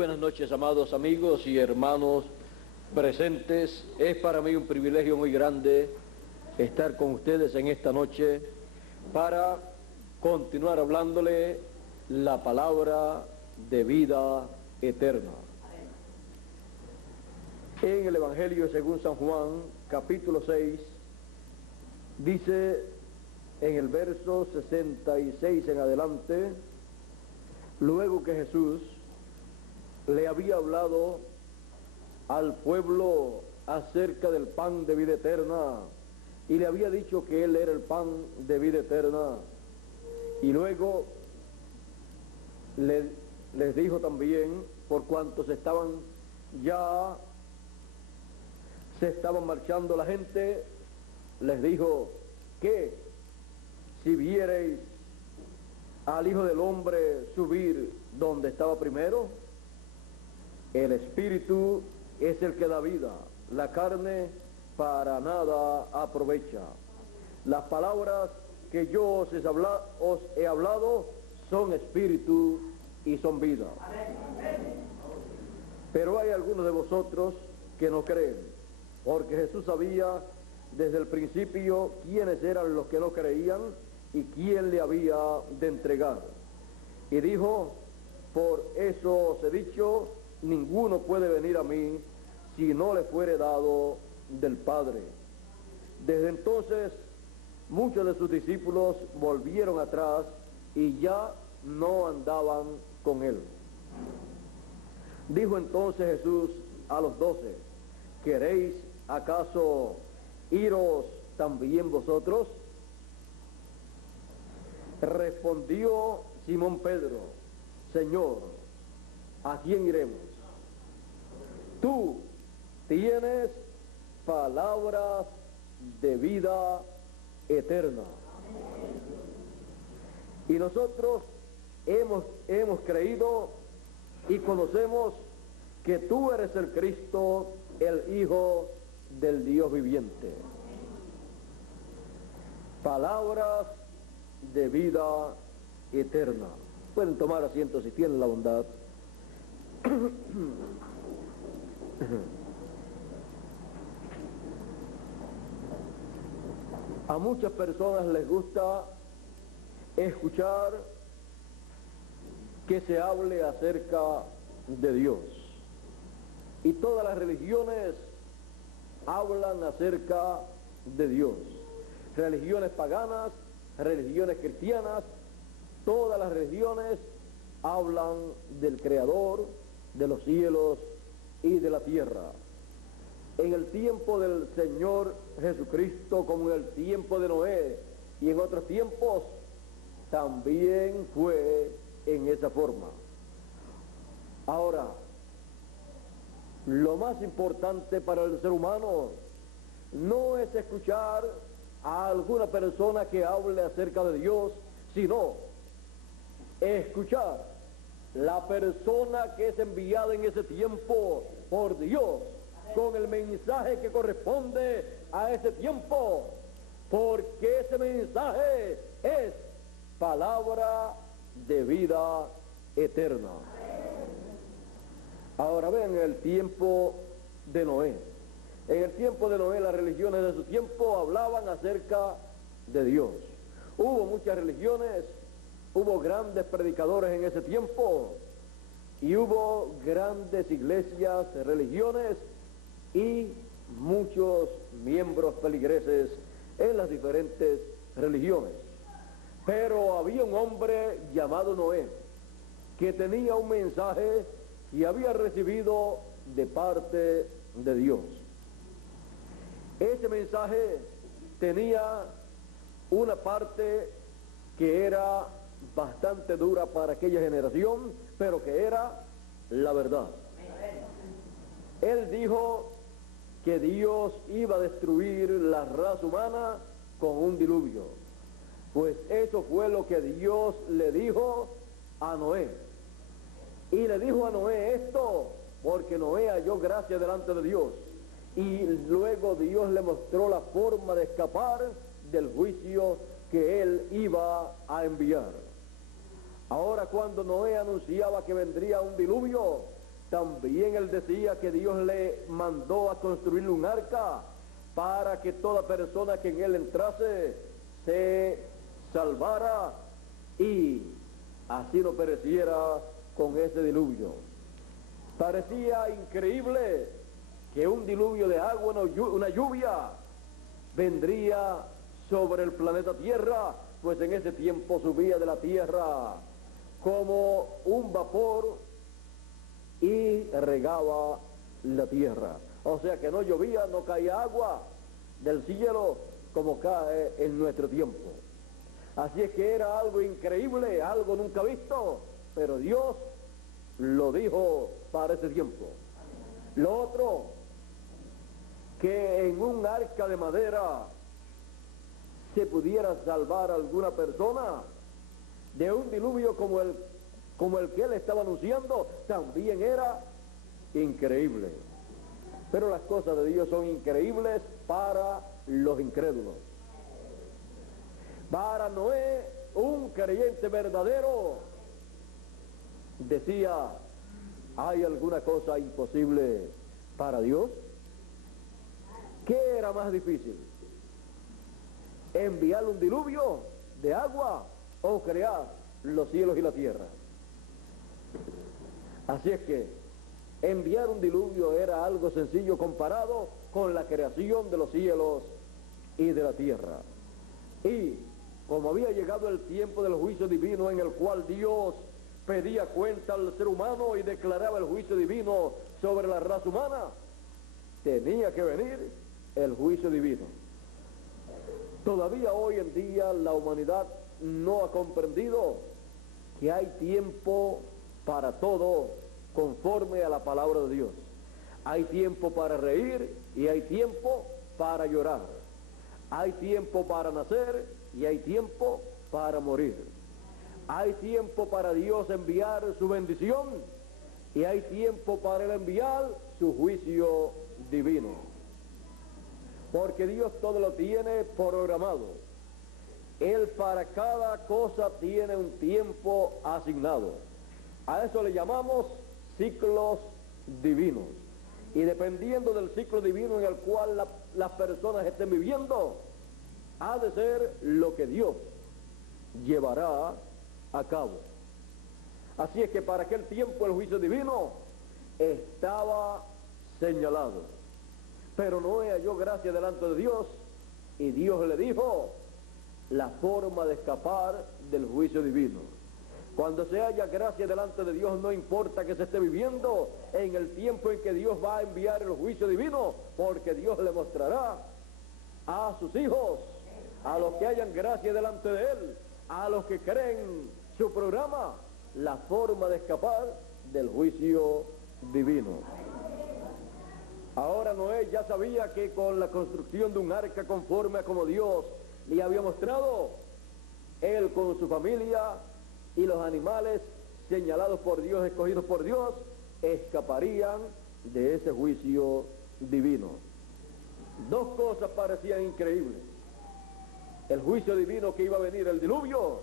buenas noches, amados amigos y hermanos presentes. Es para mí un privilegio muy grande estar con ustedes en esta noche para continuar hablándole la palabra de vida eterna. En el Evangelio según San Juan, capítulo 6, dice en el verso 66 en adelante: luego que Jesús le había hablado al pueblo acerca del pan de vida eterna y le había dicho que Él era el pan de vida eterna, y luego les dijo también, por cuanto se estaban marchando la gente, les dijo que si viereis al Hijo del Hombre subir donde estaba primero, el Espíritu es el que da vida, la carne para nada aprovecha. Las palabras que yo os he hablado son espíritu y son vida. Pero hay algunos de vosotros que no creen, porque Jesús sabía desde el principio quiénes eran los que no creían y quién le había de entregar. Y dijo: por eso os he dicho, ninguno puede venir a mí si no le fuere dado del Padre. Desde entonces muchos de sus discípulos volvieron atrás y ya no andaban con él. Dijo entonces Jesús a los 12: ¿queréis acaso iros también vosotros? Respondió Simón Pedro: Señor, ¿a quién iremos? Tú tienes palabras de vida eterna. Y nosotros hemos creído y conocemos que tú eres el Cristo, el Hijo del Dios viviente. Palabras de vida eterna. Pueden tomar asiento si tienen la bondad. A muchas personas les gusta escuchar que se hable acerca de Dios. Y todas las religiones hablan acerca de Dios. Religiones paganas, religiones cristianas, todas las religiones hablan del Creador de los cielos y de la tierra. En el tiempo del Señor Jesucristo, como en el tiempo de Noé y en otros tiempos, también fue en esa forma. Ahora, lo más importante para el ser humano no es escuchar a alguna persona que hable acerca de Dios, sino escuchar la persona que es enviada en ese tiempo por Dios, con el mensaje que corresponde a ese tiempo, porque ese mensaje es palabra de vida eterna. Ahora ven el tiempo de Noé. En el tiempo de Noé, las religiones de su tiempo hablaban acerca de Dios. Hubo muchas religiones, hubo grandes predicadores en ese tiempo, y hubo grandes iglesias, religiones, y muchos miembros feligreses en las diferentes religiones. Pero había un hombre llamado Noé, que tenía un mensaje que había recibido de parte de Dios. Ese mensaje tenía una parte que era bastante dura para aquella generación, pero que era la verdad. Él dijo que Dios iba a destruir la raza humana con un diluvio. Pues eso fue lo que Dios le dijo a Noé. Y le dijo a Noé esto porque Noé halló gracia delante de Dios. Y luego Dios le mostró la forma de escapar del juicio que él iba a enviar. Ahora, cuando Noé anunciaba que vendría un diluvio, también él decía que Dios le mandó a construir un arca para que toda persona que en él entrase se salvara y así no pereciera con ese diluvio. Parecía increíble que un diluvio de agua, una lluvia, vendría sobre el planeta Tierra, pues en ese tiempo subía de la Tierra como un vapor y regaba la tierra. O sea que no llovía, no caía agua del cielo como cae en nuestro tiempo. Así es que era algo increíble, algo nunca visto, pero Dios lo dijo para ese tiempo. Lo otro, que en un arca de madera se pudiera salvar a alguna persona de un diluvio como el que él estaba anunciando, también era increíble. Pero las cosas de Dios son increíbles para los incrédulos. Para Noé, un creyente verdadero, decía, ¿hay alguna cosa imposible para Dios? ¿Qué era más difícil? ¿Enviar un diluvio de agua o crear los cielos y la tierra? Así es que enviar un diluvio era algo sencillo comparado con la creación de los cielos y de la tierra. Y como había llegado el tiempo del juicio divino en el cual Dios pedía cuenta al ser humano y declaraba el juicio divino sobre la raza humana, tenía que venir el juicio divino. Todavía hoy en día la humanidad no ha comprendido que hay tiempo para todo conforme a la palabra de Dios. Hay tiempo para reír y hay tiempo para llorar. Hay tiempo para nacer y hay tiempo para morir. Hay tiempo para Dios enviar su bendición y hay tiempo para él enviar su juicio divino. Porque Dios todo lo tiene programado. Él para cada cosa tiene un tiempo asignado. A eso le llamamos ciclos divinos. Y dependiendo del ciclo divino en el cual las personas estén viviendo, ha de ser lo que Dios llevará a cabo. Así es que para aquel tiempo el juicio divino estaba señalado. Pero Noé halló gracia delante de Dios y Dios le dijo la forma de escapar del juicio divino. Cuando se haya gracia delante de Dios, no importa que se esté viviendo en el tiempo en que Dios va a enviar el juicio divino, porque Dios le mostrará a sus hijos, a los que hayan gracia delante de Él, a los que creen su programa, la forma de escapar del juicio divino. Ahora Noé ya sabía que con la construcción de un arca conforme a como Dios le había mostrado, él con su familia y los animales señalados por Dios, escogidos por Dios, escaparían de ese juicio divino. Dos cosas parecían increíbles: el juicio divino que iba a venir, el diluvio,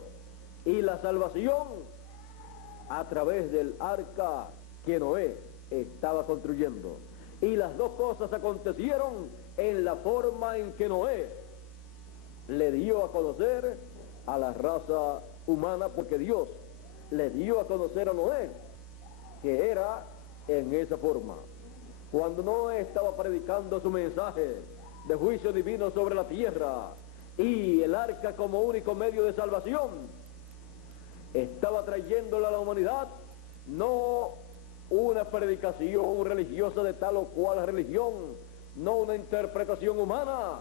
y la salvación a través del arca que Noé estaba construyendo. Y las dos cosas acontecieron en la forma en que Noé le dio a conocer a la raza humana, porque Dios le dio a conocer a Noé que era en esa forma. Cuando Noé estaba predicando su mensaje de juicio divino sobre la tierra y el arca como único medio de salvación, estaba trayéndole a la humanidad no una predicación religiosa de tal o cual religión, no una interpretación humana,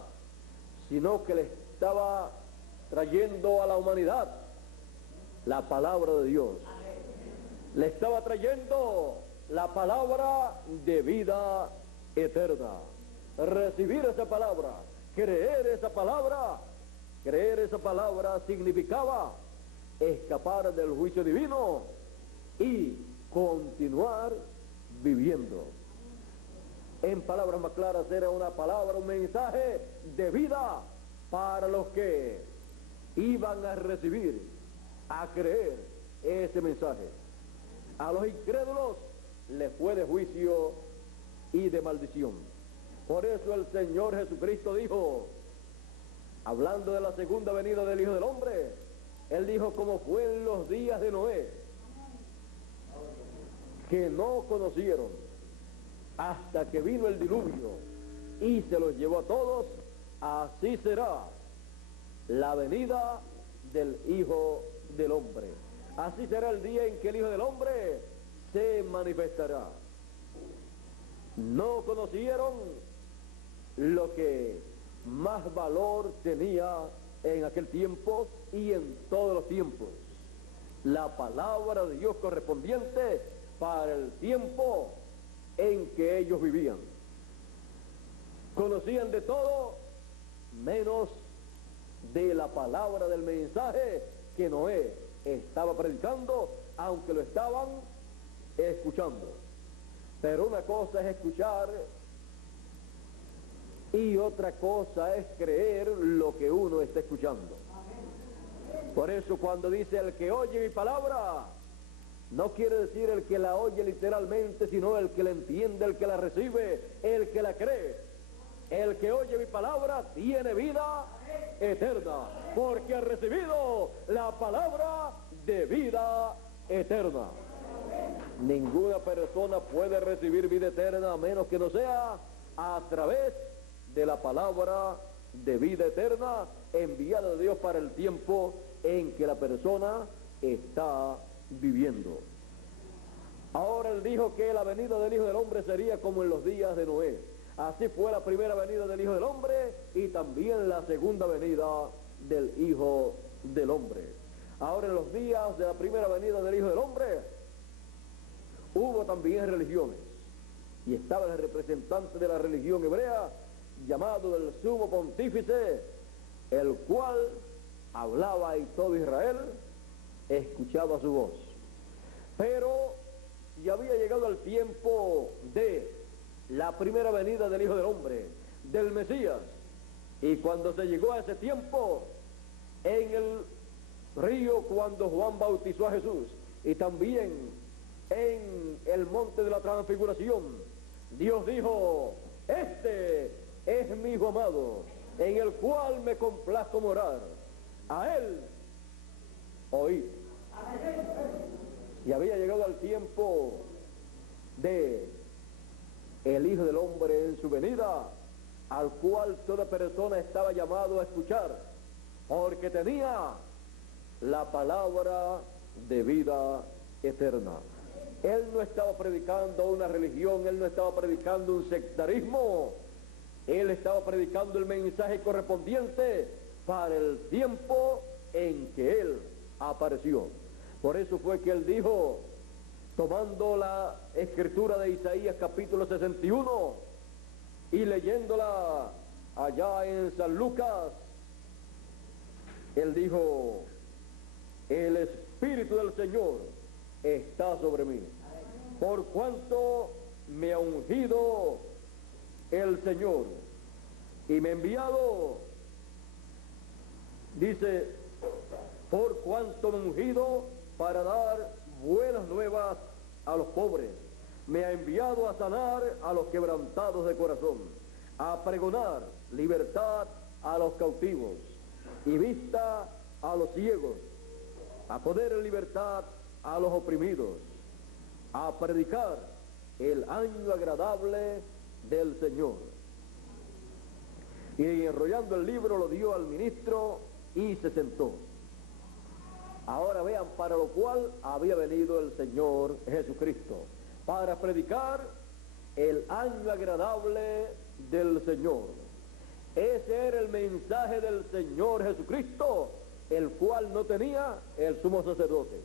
sino que le estaba trayendo a la humanidad la palabra de Dios. Le estaba trayendo la palabra de vida eterna. Recibir esa palabra, creer esa palabra significaba escapar del juicio divino y continuar viviendo. En palabras más claras, era una palabra, un mensaje de vida para los que iban a recibir, a creer ese mensaje. A los incrédulos le fue de juicio y de maldición. Por eso el Señor Jesucristo dijo, hablando de la segunda venida del Hijo del Hombre, Él dijo, como fue en los días de Noé, que no conocieron hasta que vino el diluvio y se los llevó a todos, así será la venida del Hijo del Hombre. Así será el día en que el Hijo del Hombre se manifestará. No conocieron lo que más valor tenía en aquel tiempo y en todos los tiempos, la palabra de Dios correspondiente para el tiempo en que ellos vivían. Conocían de todo menos de la palabra del mensaje que Noé estaba predicando, aunque lo estaban escuchando. Pero una cosa es escuchar y otra cosa es creer lo que uno está escuchando. Por eso cuando dice el que oye mi palabra, no quiere decir el que la oye literalmente, sino el que la entiende, el que la recibe, el que la cree. El que oye mi palabra tiene vida eterna, porque ha recibido la palabra de vida eterna. Ninguna persona puede recibir vida eterna a menos que no sea a través de la palabra de vida eterna enviada de Dios para el tiempo en que la persona está viviendo. Ahora Él dijo que la venida del Hijo del Hombre sería como en los días de Noé. Así fue la primera venida del Hijo del Hombre y también la segunda venida del Hijo del Hombre. Ahora en los días de la primera venida del Hijo del Hombre hubo también religiones, y estaba el representante de la religión hebrea llamado el sumo pontífice, el cual hablaba y todo Israel escuchaba su voz. Pero ya había llegado el tiempo de la primera venida del Hijo del Hombre, del Mesías, y cuando se llegó a ese tiempo, en el río cuando Juan bautizó a Jesús, y también en el monte de la transfiguración, Dios dijo, este es mi Hijo amado, en el cual me complazco morar, a Él oíd. Y había llegado el tiempo de el Hijo del Hombre en su venida, al cual toda persona estaba llamado a escuchar, porque tenía la palabra de vida eterna. Él no estaba predicando una religión, Él no estaba predicando un sectarismo, Él estaba predicando el mensaje correspondiente para el tiempo en que Él apareció. Por eso fue que Él dijo, tomando la escritura de Isaías capítulo 61 y leyéndola allá en San Lucas, Él dijo, el Espíritu del Señor está sobre mí, por cuanto me ha ungido el Señor y me ha enviado, dice, por cuanto me ha ungido para dar buenas nuevas a los pobres, me ha enviado a sanar a los quebrantados de corazón, a pregonar libertad a los cautivos y vista a los ciegos, a poner en libertad a los oprimidos, a predicar el año agradable del Señor. Y enrollando el libro lo dio al ministro y se sentó. Ahora vean para lo cual había venido el Señor Jesucristo, para predicar el año agradable del Señor. Ese era el mensaje del Señor Jesucristo, el cual no tenía el sumo sacerdote,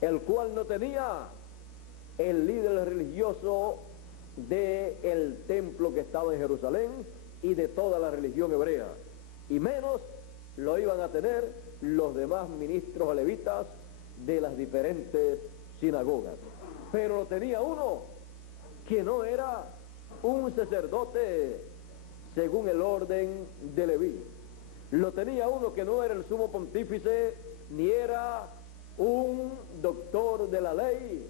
el cual no tenía el líder religioso del templo que estaba en Jerusalén y de toda la religión hebrea, y menos lo iban a tener los demás ministros levitas de las diferentes sinagogas. Pero lo tenía uno que no era un sacerdote según el orden de Leví. Lo tenía uno que no era el sumo pontífice, ni era un doctor de la ley,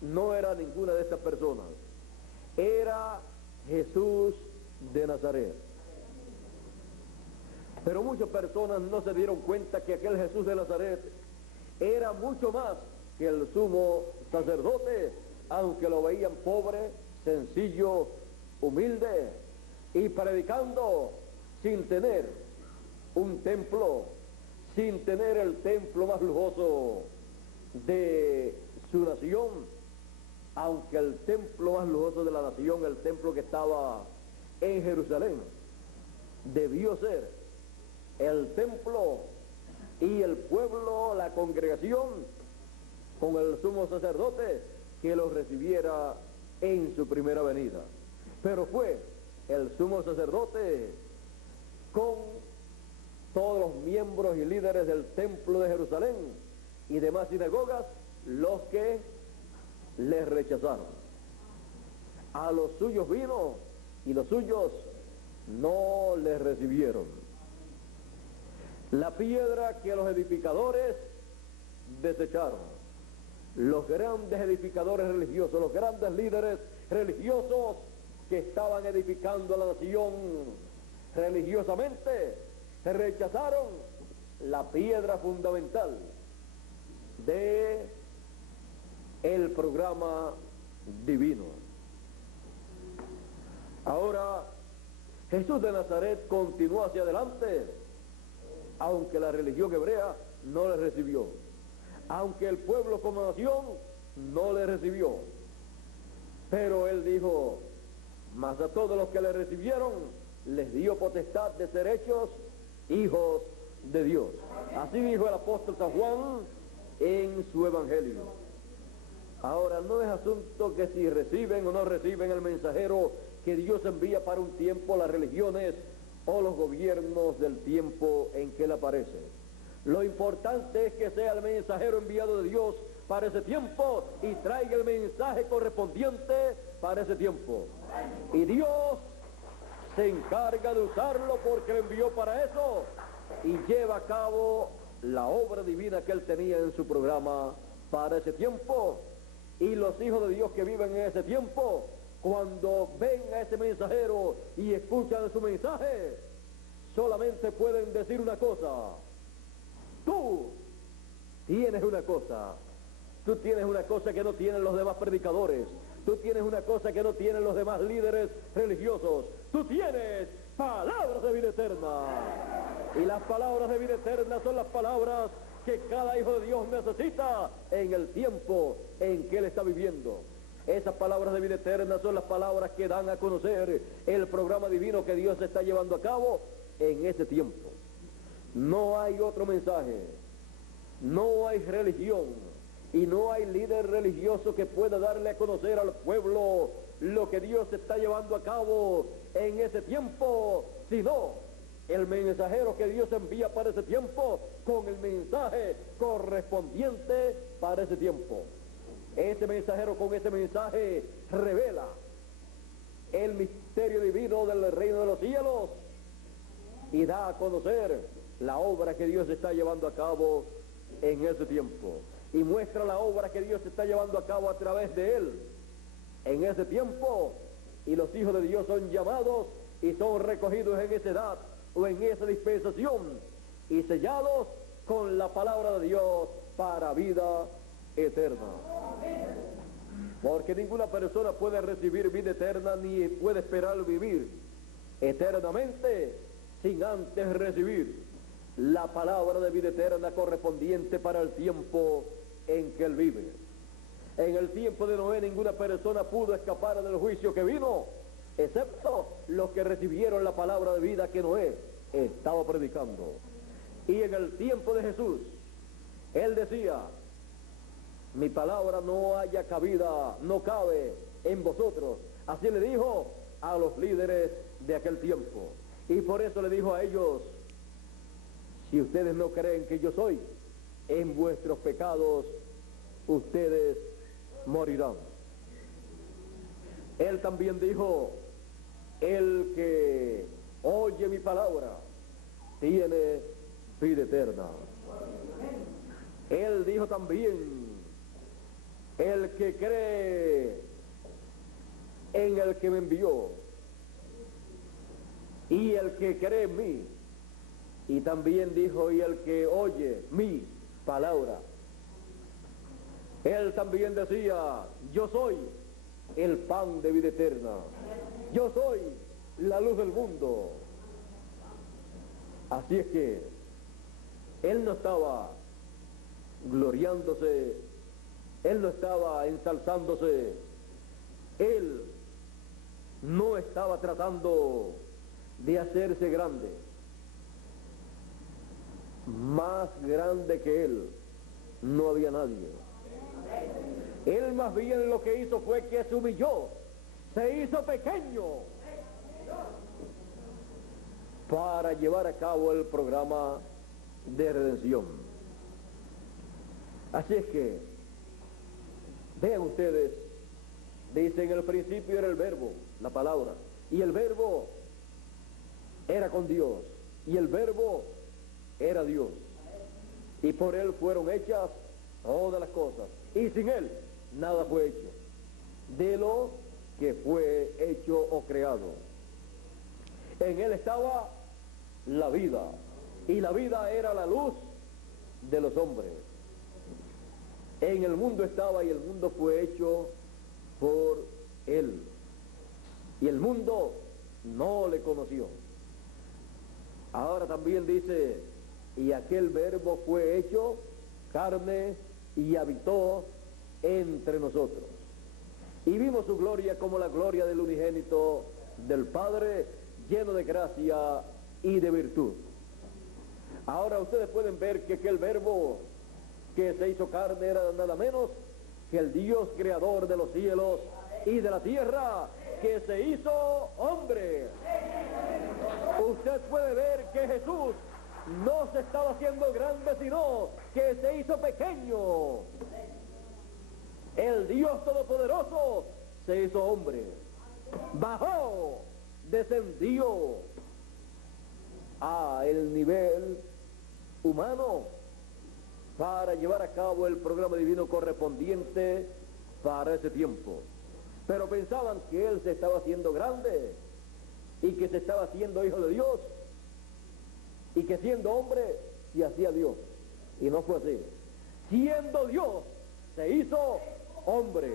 no era ninguna de estas personas, era Jesús de Nazaret. Pero muchas personas no se dieron cuenta que aquel Jesús de Nazaret era mucho más que el sumo sacerdote, aunque lo veían pobre, sencillo, humilde y predicando sin tener un templo, sin tener el templo más lujoso de su nación, aunque el templo más lujoso de la nación, el templo que estaba en Jerusalén, debió ser el templo y el pueblo, la congregación, con el sumo sacerdote que los recibiera en su primera venida. Pero fue el sumo sacerdote con todos los miembros y líderes del templo de Jerusalén y demás sinagogas los que les rechazaron. A los suyos vino y los suyos no les recibieron. La piedra que los edificadores desecharon, los grandes edificadores religiosos, los grandes líderes religiosos que estaban edificando a la nación religiosamente, rechazaron la piedra fundamental de el programa divino. Ahora, Jesús de Nazaret continuó hacia adelante, aunque la religión hebrea no le recibió, aunque el pueblo como nación no le recibió. Pero él dijo, mas a todos los que le recibieron, les dio potestad de ser hechos hijos de Dios. Así dijo el apóstol San Juan en su evangelio. Ahora, no es asunto que si reciben o no reciben el mensajero que Dios envía para un tiempo, las religiones o los gobiernos del tiempo en que él aparece. Lo importante es que sea el mensajero enviado de Dios para ese tiempo y traiga el mensaje correspondiente para ese tiempo. Y Dios se encarga de usarlo porque lo envió para eso y lleva a cabo la obra divina que él tenía en su programa para ese tiempo. Y los hijos de Dios que viven en ese tiempo, cuando ven a ese mensajero y escuchan su mensaje, solamente pueden decir una cosa: tú tienes una cosa, tú tienes una cosa que no tienen los demás predicadores, tú tienes una cosa que no tienen los demás líderes religiosos, tú tienes palabras de vida eterna. Y las palabras de vida eterna son las palabras que cada hijo de Dios necesita en el tiempo en que él está viviendo. Esas palabras de vida eterna son las palabras que dan a conocer el programa divino que Dios está llevando a cabo en ese tiempo. No hay otro mensaje, no hay religión y no hay líder religioso que pueda darle a conocer al pueblo lo que Dios está llevando a cabo en ese tiempo, sino el mensajero que Dios envía para ese tiempo con el mensaje correspondiente para ese tiempo. Ese mensajero con ese mensaje revela el misterio divino del reino de los cielos y da a conocer la obra que Dios está llevando a cabo en ese tiempo. Y muestra la obra que Dios está llevando a cabo a través de él en ese tiempo. Y los hijos de Dios son llamados y son recogidos en esa edad o en esa dispensación y sellados con la palabra de Dios para vida eterna. Porque ninguna persona puede recibir vida eterna ni puede esperar vivir eternamente sin antes recibir la palabra de vida eterna correspondiente para el tiempo en que él vive. En el tiempo de Noé ninguna persona pudo escapar del juicio que vino, excepto los que recibieron la palabra de vida que Noé estaba predicando. Y en el tiempo de Jesús, él decía: mi palabra no haya cabida, no cabe en vosotros. Así le dijo a los líderes de aquel tiempo. Y por eso le dijo a ellos: si ustedes no creen que yo soy, en vuestros pecados ustedes morirán. Él también dijo: el que oye mi palabra tiene vida eterna. Él dijo también: el que cree en el que me envió y el que cree en mí, y también dijo, y el que oye mi palabra. Él también decía, yo soy el pan de vida eterna, yo soy la luz del mundo. Así es que él no estaba gloriándose, él no estaba ensalzándose, él no estaba tratando de hacerse grande. Más grande que él no había nadie. Él más bien lo que hizo fue que se humilló, se hizo pequeño para llevar a cabo el programa de redención. Así es que, vean ustedes, dice, en el principio era el verbo, la palabra, y el verbo era con Dios, y el verbo era Dios, y por él fueron hechas todas las cosas, y sin él nada fue hecho de lo que fue hecho o creado. En él estaba la vida, y la vida era la luz de los hombres. En el mundo estaba, y el mundo fue hecho por él, y el mundo no le conoció. Ahora también dice, y aquel verbo fue hecho carne y habitó entre nosotros, y vimos su gloria como la gloria del unigénito del Padre, lleno de gracia y de virtud. Ahora ustedes pueden ver que aquel verbo que se hizo carne era nada menos que el Dios creador de los cielos y de la tierra, que se hizo hombre. Usted puede ver que Jesús no se estaba haciendo grande, sino que se hizo pequeño. El Dios Todopoderoso se hizo hombre, bajó, descendió a el nivel humano para llevar a cabo el programa divino correspondiente para ese tiempo. Pero pensaban que él se estaba haciendo grande y que se estaba haciendo hijo de Dios y que siendo hombre se hacía Dios, y no fue así. Siendo Dios se hizo hombre,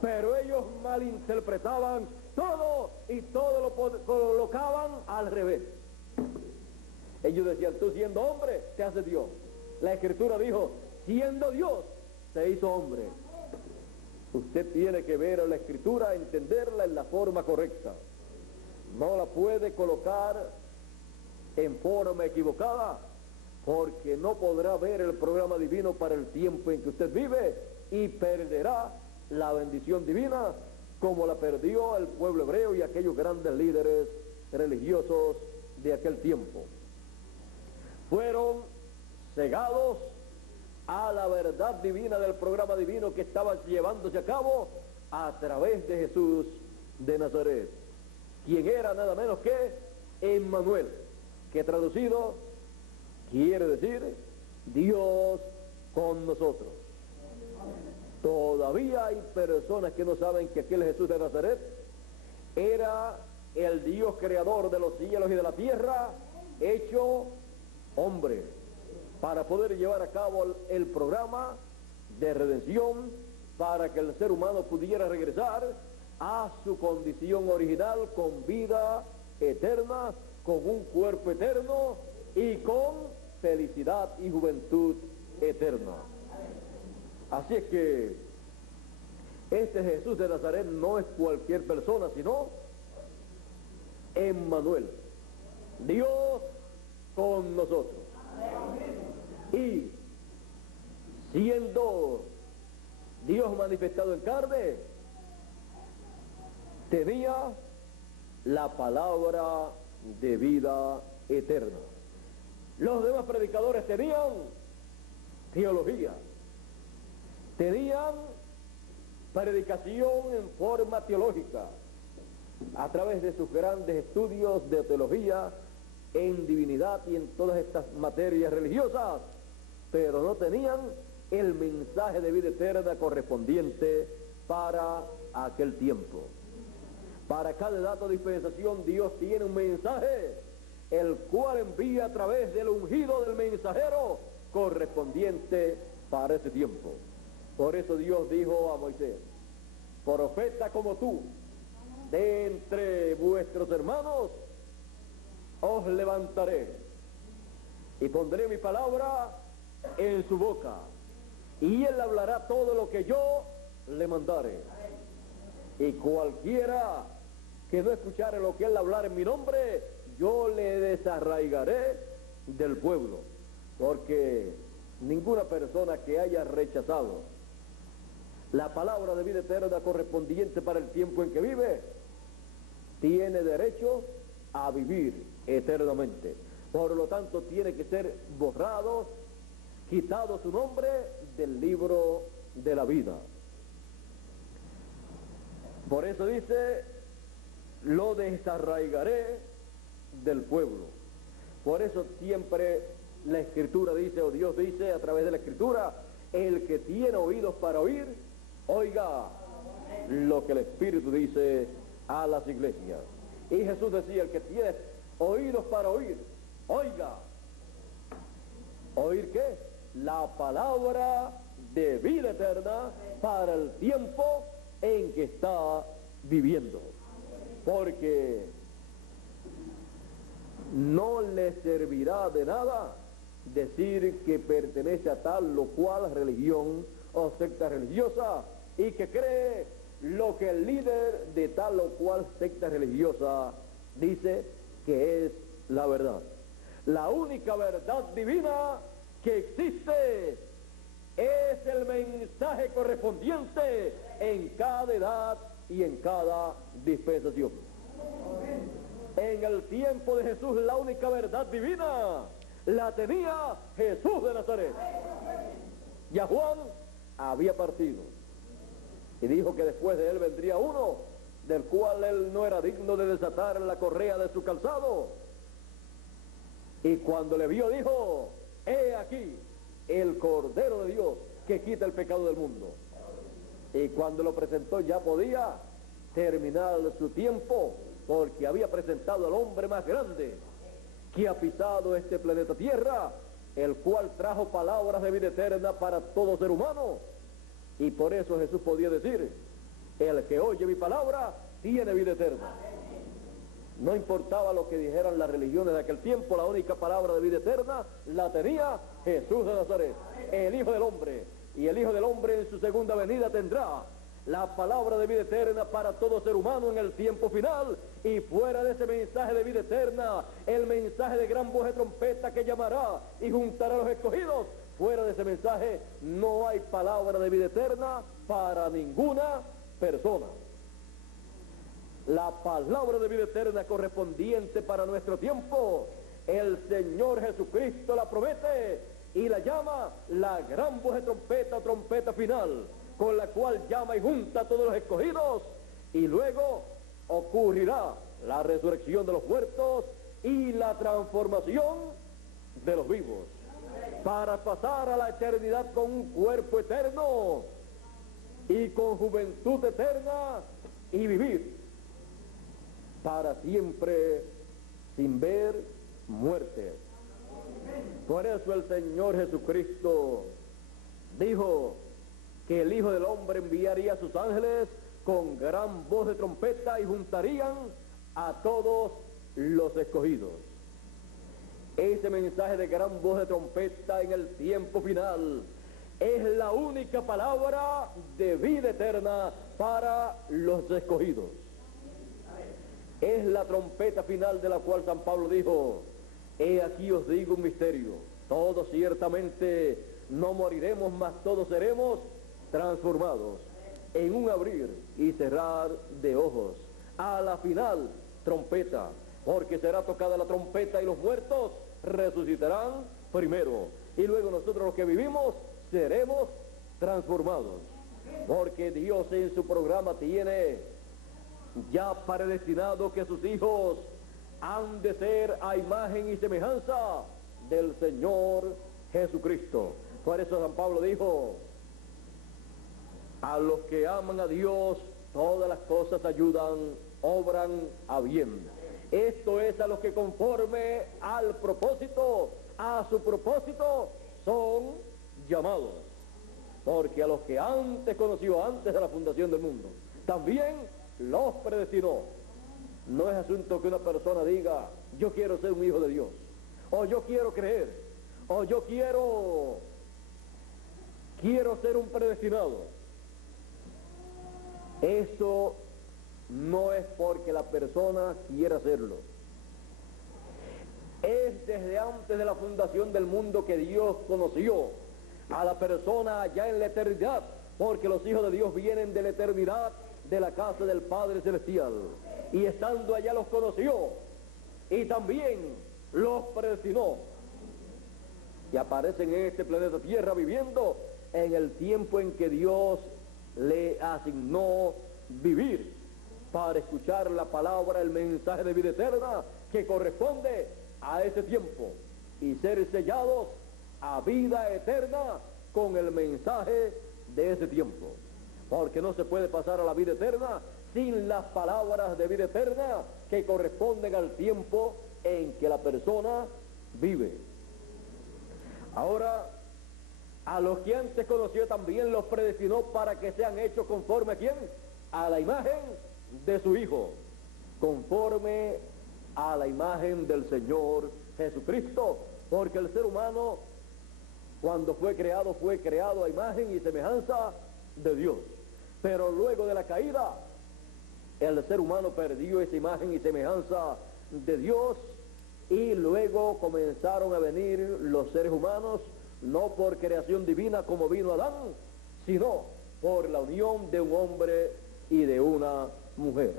pero ellos malinterpretaban todo y todo lo colocaban al revés. Ellos decían, tú siendo hombre te haces Dios. La Escritura dijo, siendo Dios se hizo hombre. Usted tiene que ver a la Escritura, entenderla en la forma correcta. No la puede colocar en forma equivocada, porque no podrá ver el programa divino para el tiempo en que usted vive y perderá la bendición divina como la perdió el pueblo hebreo y aquellos grandes líderes religiosos de aquel tiempo. Fueron cegados a la verdad divina del programa divino que estaba llevándose a cabo a través de Jesús de Nazaret, quien era nada menos que Emmanuel, que traducido quiere decir Dios con nosotros. Todavía hay personas que no saben que aquel Jesús de Nazaret era el Dios creador de los cielos y de la tierra, hecho hombre, para poder llevar a cabo el programa de redención, para que el ser humano pudiera regresar a su condición original con vida eterna, con un cuerpo eterno y con felicidad y juventud eterna. Así es que este Jesús de Nazaret no es cualquier persona, sino Emmanuel, Dios con nosotros. Y siendo Dios manifestado en carne, tenía la palabra de vida eterna. Los demás predicadores tenían teología, tenían predicación en forma teológica, a través de sus grandes estudios de teología en divinidad y en todas estas materias religiosas, pero no tenían el mensaje de vida eterna correspondiente para aquel tiempo. Para cada dato de dispensación Dios tiene un mensaje, el cual envía a través del ungido del mensajero correspondiente para ese tiempo. Por eso Dios dijo a Moisés: profeta como tú, de entre vuestros hermanos, os levantaré y pondré mi palabra en su boca, y él hablará todo lo que yo le mandare. Y cualquiera que no escuchare lo que él hablar en mi nombre, yo le desarraigaré del pueblo. Porque ninguna persona que haya rechazado la palabra de vida eterna correspondiente para el tiempo en que vive, tiene derecho a vivir eternamente. Por lo tanto, tiene que ser borrado, quitado su nombre del libro de la vida. Por eso dice: lo desarraigaré del pueblo. Por eso siempre la Escritura dice, o Dios dice a través de la Escritura: el que tiene oídos para oír, oiga lo que el Espíritu dice a las iglesias. Y Jesús decía: el que tiene oídos para oír, oiga. ¿Oír qué? La palabra de vida eterna para el tiempo en que está viviendo. Porque no le servirá de nada decir que pertenece a tal o cual religión o secta religiosa y que cree lo que el líder de tal o cual secta religiosa dice que es la verdad. La única verdad divina que existe es el mensaje correspondiente en cada edad y en cada dispensación. En el tiempo de Jesús la única verdad divina la tenía Jesús de Nazaret. Ya Juan había partido y dijo que después de él vendría uno del cual él no era digno de desatar la correa de su calzado. Y cuando le vio dijo: he aquí el Cordero de Dios que quita el pecado del mundo. Y cuando lo presentó ya podía terminar su tiempo, porque había presentado al hombre más grande que ha pisado este planeta Tierra, el cual trajo palabras de vida eterna para todo ser humano. Y por eso Jesús podía decir: el que oye mi palabra tiene vida eterna. No importaba lo que dijeran las religiones de aquel tiempo, la única palabra de vida eterna la tenía Jesús de Nazaret, el Hijo del Hombre. Y el Hijo del Hombre en su segunda venida tendrá la palabra de vida eterna para todo ser humano en el tiempo final. Y fuera de ese mensaje de vida eterna, el mensaje de gran voz de trompeta que llamará y juntará a los escogidos, fuera de ese mensaje no hay palabra de vida eterna para ninguna persona. La palabra de vida eterna correspondiente para nuestro tiempo, el Señor Jesucristo la promete y la llama la gran voz de trompeta, trompeta final, con la cual llama y junta a todos los escogidos, y luego ocurrirá la resurrección de los muertos y la transformación de los vivos, para pasar a la eternidad con un cuerpo eterno y con juventud eterna y vivir para siempre sin ver muerte. Por eso el Señor Jesucristo dijo que el Hijo del Hombre enviaría a sus ángeles con gran voz de trompeta y juntarían a todos los escogidos. Ese mensaje de gran voz de trompeta en el tiempo final es la única palabra de vida eterna para los escogidos. Es la trompeta final de la cual San Pablo dijo: he aquí os digo un misterio, todos ciertamente no moriremos, mas todos seremos transformados en un abrir y cerrar de ojos. A la final, trompeta, porque será tocada la trompeta y los muertos resucitarán primero. Y luego nosotros los que vivimos seremos transformados. Porque Dios en su programa tiene ya predestinado que sus hijos han de ser a imagen y semejanza del Señor Jesucristo. Por eso San Pablo dijo, a los que aman a Dios, todas las cosas ayudan, obran a bien. Esto es a los que conforme al propósito, a su propósito, son llamados. Porque a los que antes conoció, antes de la fundación del mundo, también los predestinó. No es asunto que una persona diga, yo quiero ser un hijo de Dios, o yo quiero creer, o yo quiero ser un predestinado. Eso no es porque la persona quiera hacerlo. Es desde antes de la fundación del mundo que Dios conoció a la persona allá en la eternidad, porque los hijos de Dios vienen de la eternidad, de la casa del Padre Celestial, y estando allá los conoció y también los predestinó, y aparecen en este planeta Tierra viviendo en el tiempo en que Dios le asignó vivir para escuchar la palabra, el mensaje de vida eterna que corresponde a ese tiempo y ser sellados a vida eterna con el mensaje de ese tiempo, porque no se puede pasar a la vida eterna sin las palabras de vida eterna que corresponden al tiempo en que la persona vive. Ahora, a los que antes conoció también los predestinó para que sean hechos conforme a ¿quién? A la imagen de su Hijo, conforme a la imagen del Señor Jesucristo, porque el ser humano, cuando fue creado a imagen y semejanza de Dios, pero luego de la caída, el ser humano perdió esa imagen y semejanza de Dios, y luego comenzaron a venir los seres humanos, no por creación divina como vino Adán, sino por la unión de un hombre y de una mujer.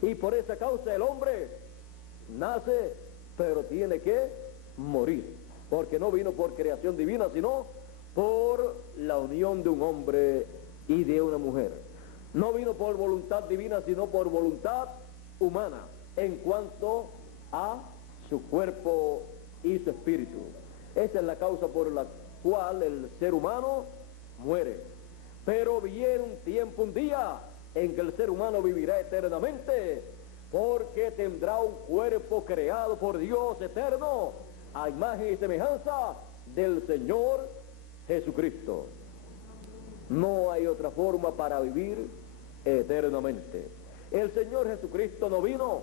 Y por esa causa el hombre nace, pero tiene que morir, porque no vino por creación divina, sino por la unión de un hombre y de una mujer. No vino por voluntad divina, sino por voluntad humana, en cuanto a su cuerpo y su espíritu. Esa es la causa por la cual el ser humano muere. Pero viene un tiempo, un día, en que el ser humano vivirá eternamente, porque tendrá un cuerpo creado por Dios eterno, a imagen y semejanza del Señor Jesucristo. No hay otra forma para vivir eternamente. El Señor Jesucristo no vino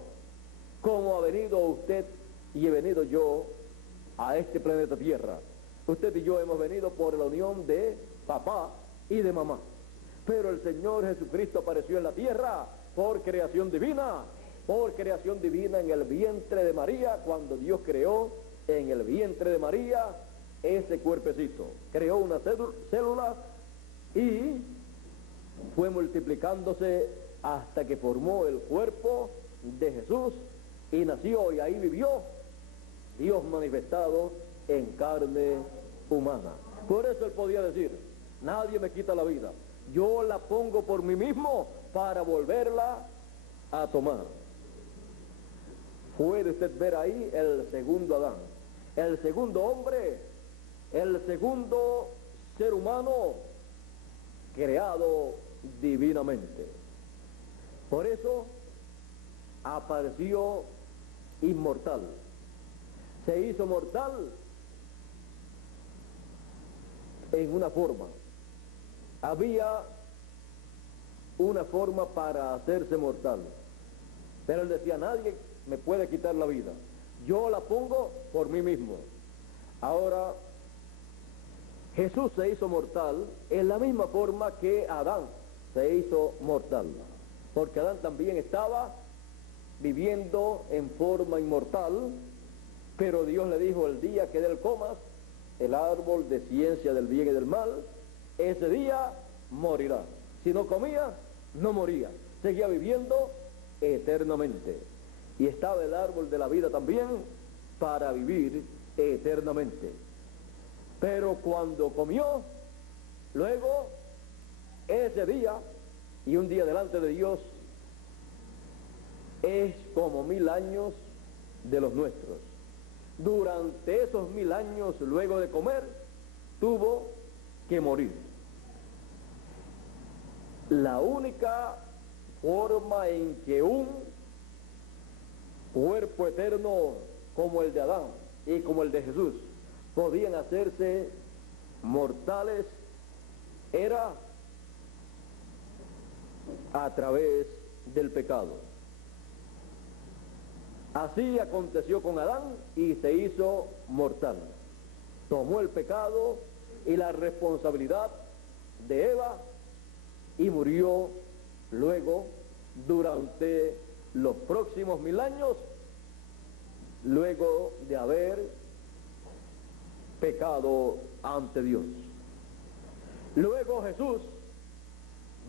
como ha venido usted y he venido yo a este planeta Tierra. Usted y yo hemos venido por la unión de papá y de mamá. Pero el Señor Jesucristo apareció en la tierra por creación divina en el vientre de María, cuando Dios creó en el vientre de María ese cuerpecito. Creó una célula y fue multiplicándose hasta que formó el cuerpo de Jesús y nació, y ahí vivió Dios manifestado en carne humana. Por eso él podía decir, nadie me quita la vida, yo la pongo por mí mismo para volverla a tomar. Puede usted ver ahí el segundo Adán, el segundo hombre, el segundo ser humano creado divinamente. Por eso apareció inmortal, se hizo mortal en una forma. Había una forma para hacerse mortal, pero él decía, nadie me puede quitar la vida, yo la pongo por mí mismo. Ahora, Jesús se hizo mortal en la misma forma que Adán se hizo mortal, porque Adán también estaba viviendo en forma inmortal, pero Dios le dijo, el día que de él comas el árbol de ciencia del bien y del mal, ese día morirá. Si no comía, no moría, seguía viviendo eternamente. Y estaba el árbol de la vida también para vivir eternamente. Pero cuando comió, luego ese día, y un día delante de Dios, es como 1000 años de los nuestros. Durante esos 1000 años, luego de comer, tuvo que morir. La única forma en que un cuerpo eterno como el de Adán y como el de Jesús podían hacerse mortales era a través del pecado. Así aconteció con Adán y se hizo mortal. Tomó el pecado y la responsabilidad de Eva y murió luego durante los próximos 1000 años, luego de haber pecado ante Dios. Luego Jesús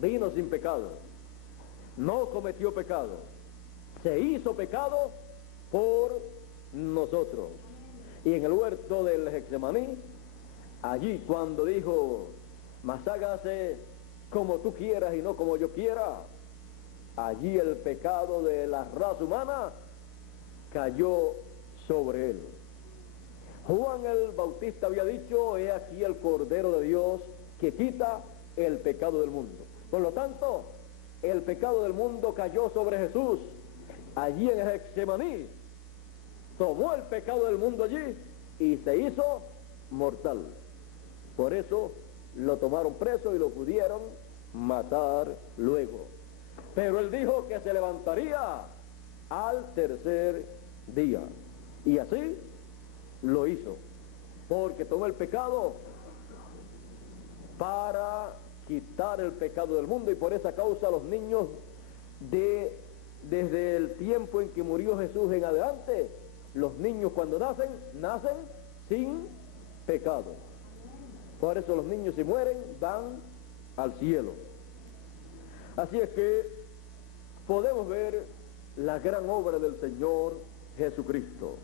vino sin pecado, no cometió pecado, se hizo pecado por nosotros. Y en el huerto del Getsemaní, allí cuando dijo, mas hágase como tú quieras y no como yo quiera, allí el pecado de la raza humana cayó sobre él. Juan el Bautista había dicho, he aquí el Cordero de Dios que quita el pecado del mundo. Por lo tanto, el pecado del mundo cayó sobre Jesús allí en el Getsemaní. Tomó el pecado del mundo allí y se hizo mortal. Por eso lo tomaron preso y lo pudieron matar luego. Pero él dijo que se levantaría al tercer día. Y así lo hizo. Porque tomó el pecado para quitar el pecado del mundo. Y por esa causa los niños desde el tiempo en que murió Jesús en adelante, los niños cuando nacen sin pecado. Por eso los niños si mueren van al cielo. Así es que podemos ver la gran obra del Señor Jesucristo.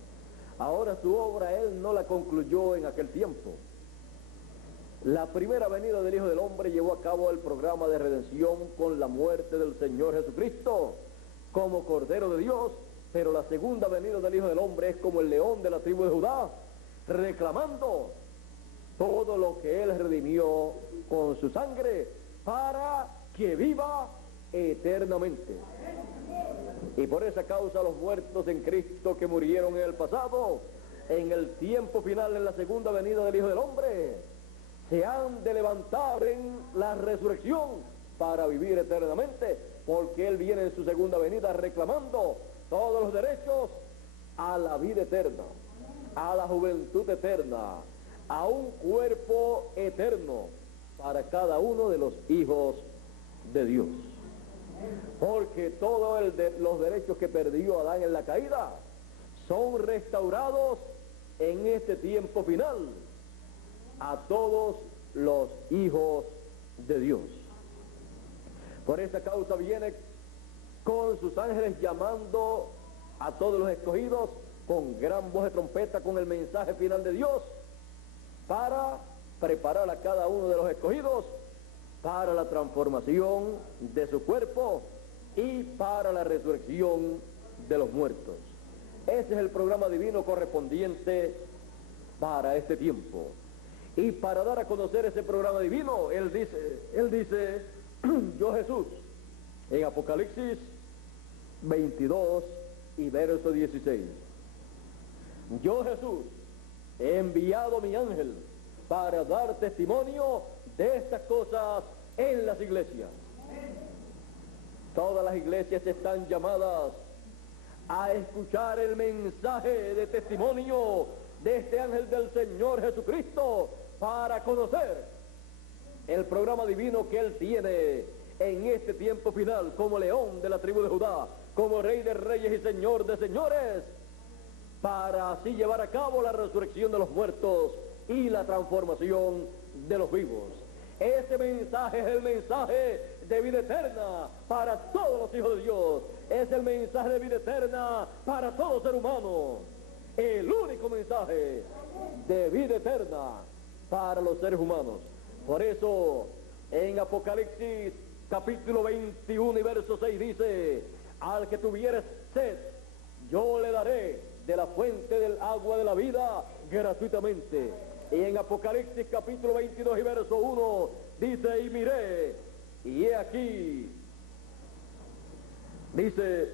Ahora su obra Él no la concluyó en aquel tiempo. La primera venida del Hijo del Hombre llevó a cabo el programa de redención con la muerte del Señor Jesucristo como Cordero de Dios, pero la segunda venida del Hijo del Hombre es como el león de la tribu de Judá, reclamando todo lo que Él redimió con su sangre para que viva eternamente. Y por esa causa los muertos en Cristo que murieron en el pasado, en el tiempo final, en la segunda venida del Hijo del Hombre, se han de levantar en la resurrección para vivir eternamente, porque Él viene en su segunda venida reclamando todos los derechos a la vida eterna, a la juventud eterna, a un cuerpo eterno para cada uno de los hijos de Dios. Porque todos los derechos que perdió Adán en la caída son restaurados en este tiempo final a todos los hijos de Dios. Por esta causa viene con sus ángeles llamando a todos los escogidos con gran voz de trompeta, con el mensaje final de Dios, para preparar a cada uno de los escogidos para la transformación de su cuerpo y para la resurrección de los muertos. Ese es el programa divino correspondiente para este tiempo. Y para dar a conocer ese programa divino, Él dice, yo Jesús, en Apocalipsis 22 y verso 16. Yo Jesús he enviado mi ángel para dar testimonio de estas cosas en las iglesias. Todas las iglesias están llamadas a escuchar el mensaje de testimonio de este ángel del Señor Jesucristo para conocer el programa divino que Él tiene en este tiempo final como león de la tribu de Judá, como Rey de reyes y Señor de señores, para así llevar a cabo la resurrección de los muertos y la transformación de los vivos. Ese mensaje es el mensaje de vida eterna para todos los hijos de Dios. Es el mensaje de vida eterna para todo ser humano. El único mensaje de vida eterna para los seres humanos. Por eso, en Apocalipsis capítulo 21 y verso 6 dice, al que tuviere sed, yo le daré de la fuente del agua de la vida gratuitamente. Y en Apocalipsis capítulo 22 y verso 1 dice, y miré, y he aquí, dice,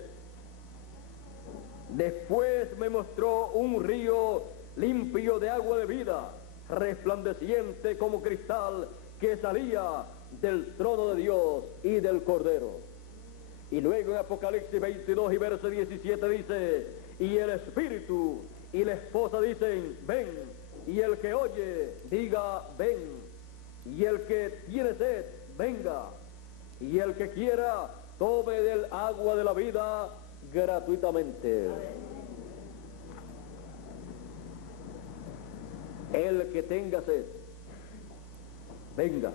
después me mostró un río limpio de agua de vida, resplandeciente como cristal, que salía del trono de Dios y del Cordero. Y luego en Apocalipsis 22 y verso 17 dice, y el Espíritu y la esposa dicen, ven, y el que oye, diga, ven, y el que tiene sed, venga, y el que quiera, tome del agua de la vida gratuitamente. El que tenga sed, venga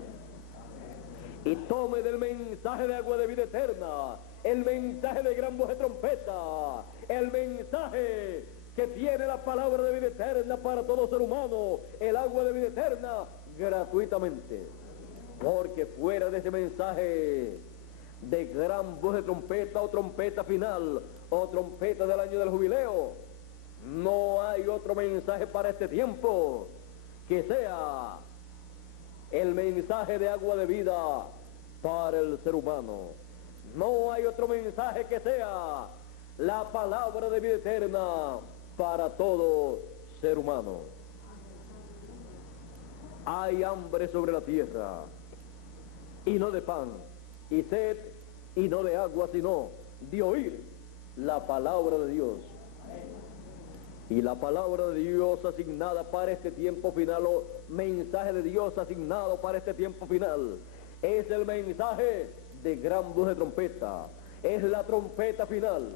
y tome del mensaje de agua de vida eterna, el mensaje de gran voz de trompeta, el mensaje que tiene la palabra de vida eterna para todo ser humano, el agua de vida eterna gratuitamente. Porque fuera de ese mensaje de gran voz de trompeta o trompeta final o trompeta del año del jubileo, no hay otro mensaje para este tiempo que sea el mensaje de agua de vida para el ser humano. No hay otro mensaje que sea la palabra de vida eterna para todo ser humano. Hay hambre sobre la tierra, y no de pan, y sed, y no de agua, sino de oír la palabra de Dios. Y la palabra de Dios asignada para este tiempo final, o mensaje de Dios asignado para este tiempo final, es el mensaje de gran voz de trompeta, es la trompeta final,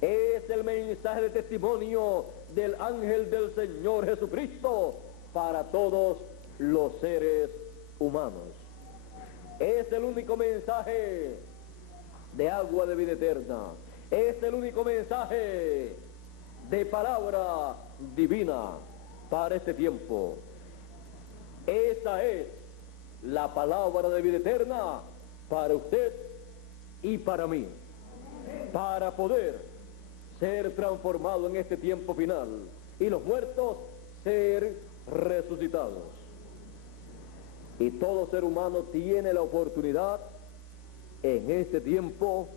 es el mensaje de testimonio del ángel del Señor Jesucristo para todos los seres humanos. Es el único mensaje de agua de vida eterna, es el único mensaje de palabra divina para este tiempo. Esa es la palabra de vida eterna para usted y para mí, para poder ser transformado en este tiempo final y los muertos ser resucitados. Y todo ser humano tiene la oportunidad en este tiempo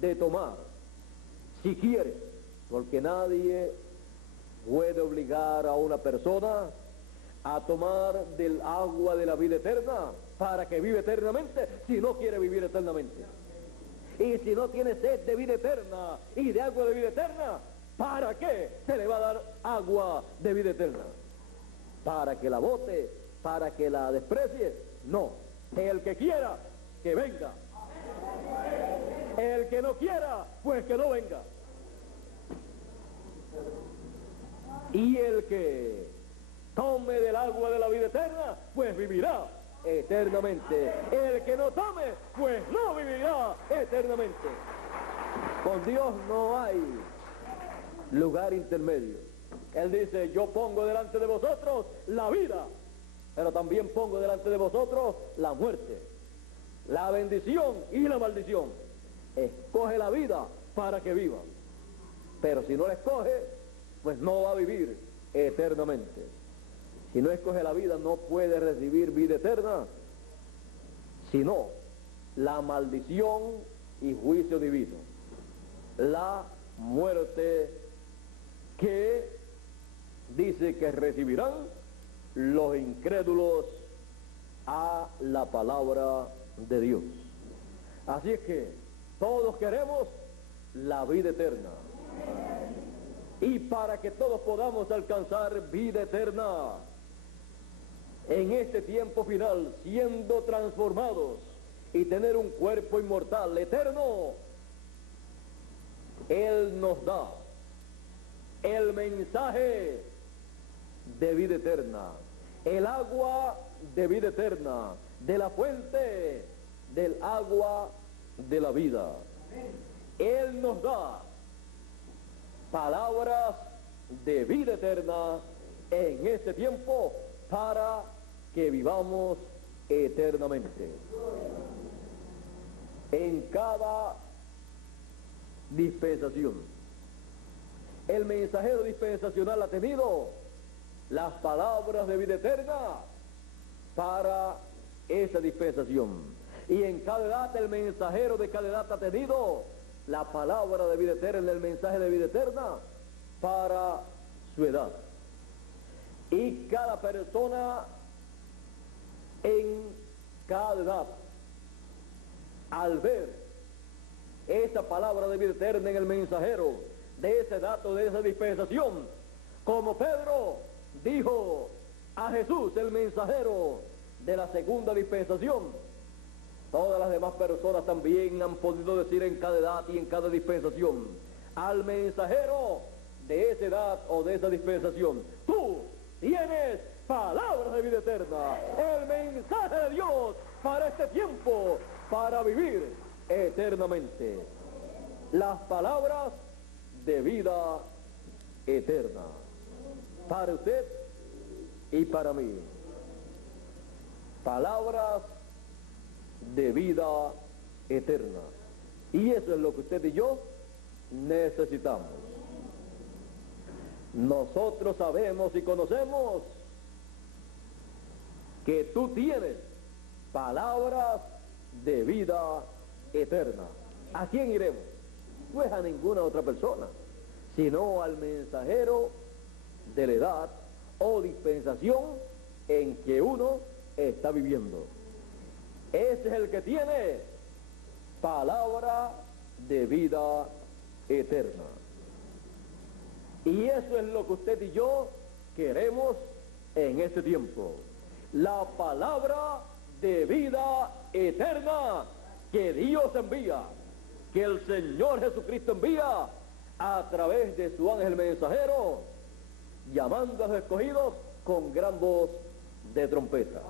de tomar, si quiere, porque nadie puede obligar a una persona a tomar del agua de la vida eterna para que viva eternamente si no quiere vivir eternamente. Y si no tiene sed de vida eterna y de agua de vida eterna, ¿para qué se le va a dar agua de vida eterna? ¿Para que la bote? ¿Para que la desprecie? No. El que quiera, que venga. El que no quiera, pues que no venga. Y el que tome del agua de la vida eterna, pues vivirá eternamente. El que no tome, pues no vivirá eternamente. Con Dios no hay lugar intermedio. Él dice, yo pongo delante de vosotros la vida, pero también pongo delante de vosotros la muerte, la bendición y la maldición. Escoge la vida para que viva, pero si no la escoge, pues no va a vivir eternamente. Si no escoge la vida, no puede recibir vida eterna, sino la maldición y juicio divino, la muerte que dice que recibirán los incrédulos a la palabra de Dios. Así es que todos queremos la vida eterna. Y para que todos podamos alcanzar vida eterna en este tiempo final, siendo transformados y tener un cuerpo inmortal eterno, Él nos da el mensaje de vida eterna, el agua de vida eterna, de la fuente del agua de la vida. Él nos da palabras de vida eterna en este tiempo para que vivamos eternamente. En cada dispensación, el mensajero dispensacional ha tenido las palabras de vida eterna para esa dispensación. Y en cada edad el mensajero de cada edad ha tenido la palabra de vida eterna, el mensaje de vida eterna para su edad. Y cada persona en cada edad, al ver esa palabra de vida eterna en el mensajero de ese dato, de esa dispensación, como Pedro dijo a Jesús, el mensajero de la segunda dispensación, todas las demás personas también han podido decir en cada edad y en cada dispensación al mensajero de esa edad o de esa dispensación: tú tienes palabras de vida eterna, el mensaje de Dios para este tiempo, para vivir eternamente. Las palabras de vida eterna para usted y para mí. Palabras de vida eterna. Y eso es lo que usted y yo necesitamos. Nosotros sabemos y conocemos que tú tienes palabras de vida eterna. ¿A quién iremos? No es a ninguna otra persona, sino al mensajero de la edad o dispensación en que uno está viviendo. Ese es el que tiene palabra de vida eterna. Y eso es lo que usted y yo queremos en este tiempo. La palabra de vida eterna que Dios envía, que el Señor Jesucristo envía a través de su ángel mensajero, llamando a los escogidos con gran voz de trompeta.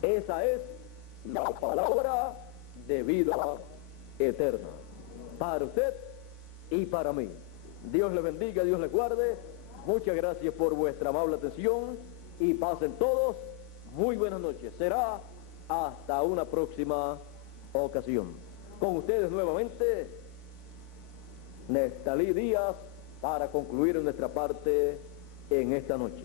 Esa es la palabra de vida eterna para usted y para mí. Dios le bendiga, Dios le guarde. Muchas gracias por vuestra amable atención y pasen todos muy buenas noches. Será hasta una próxima ocasión. Con ustedes nuevamente, Nestalí Díaz, para concluir nuestra parte en esta noche.